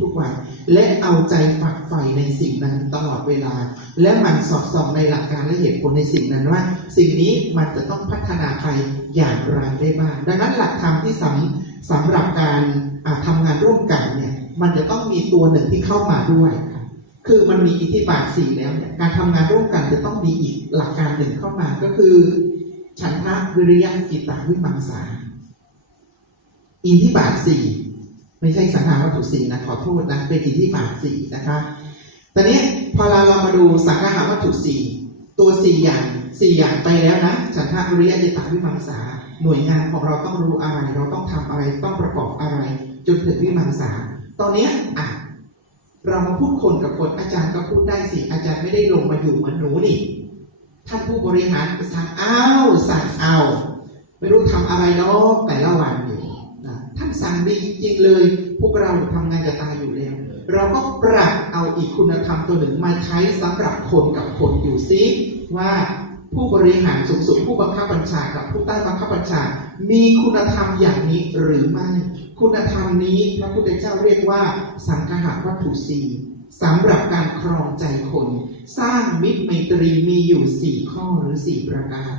ทุกๆวันและเอาใจฝักใฝ่ในสิ่งนั้นตลอดเวลา และมันสอดส่องในหลักการและเหตุผลในสิ่งนั้นว่า สิ่งนี้มันจะต้องพัฒนาไปอย่างไรได้บ้าง ดังนั้นหลักธรรมที่สำสำหรับการอ่าทำงานร่วมกันเนี่ยมันจะต้องมีตัวหนึ่งที่เข้ามาด้วย คือมันมีอิทธิบาทสี่แล้วเนี่ยการทำงานร่วมกันจะต้องมีอีกหลักการหนึ่งเข้ามาก็คือ ฉันทะวิริยะจิตตาวิมังสาอิทธิบาทสี่ ไม่ใช่สังหารวัตถุสีนะขอโทษนะเป็นอิทธิบาทสีนะคะตอนนี้พอเราเรามาดูสังหารวัตถุสีตัวสี่อย่างสี่อย่างไปแล้วนะฉันทะวิริยะจิตตาวิมังสาหน่วยงานของเราต้องรู้อะไร เราต้องทำอะไรต้องประกอบอะไรจนถึงวิมังสาตอนเนี้ยอะเรามาพูดคนกับคนอาจารย์ก็พูดได้สิอาจารย์ไม่ได้ลงมาอยู่เหมือนหนูนี่ท่านผู้บริหารสั่งเอาสั่งเอา ไม่รู้ทำอะไรเนาะแต่ละวันานสั่งดีจริงๆเลย พวกเราทำงานจะตายอยู่แล้ว เราก็ปรับเอาอีกคุณธรรมตัวหนึ่งมาใช้สำหรับคนกับคนอยู่ซิว่าผู้บริหารสูงสุดผู้บังคับบัญชากับผู้ใต้บังคับบัญชา มีคุณธรรมอย่างนี้หรือไม่ คุณธรรมนี้พระพุทธเจ้าเรียกว่า สังฆะวัตถุสีสำหรับการครองใจคน สร้างมิตรไมตรีมีอยู่สี่ข้อหรือสี่ประการ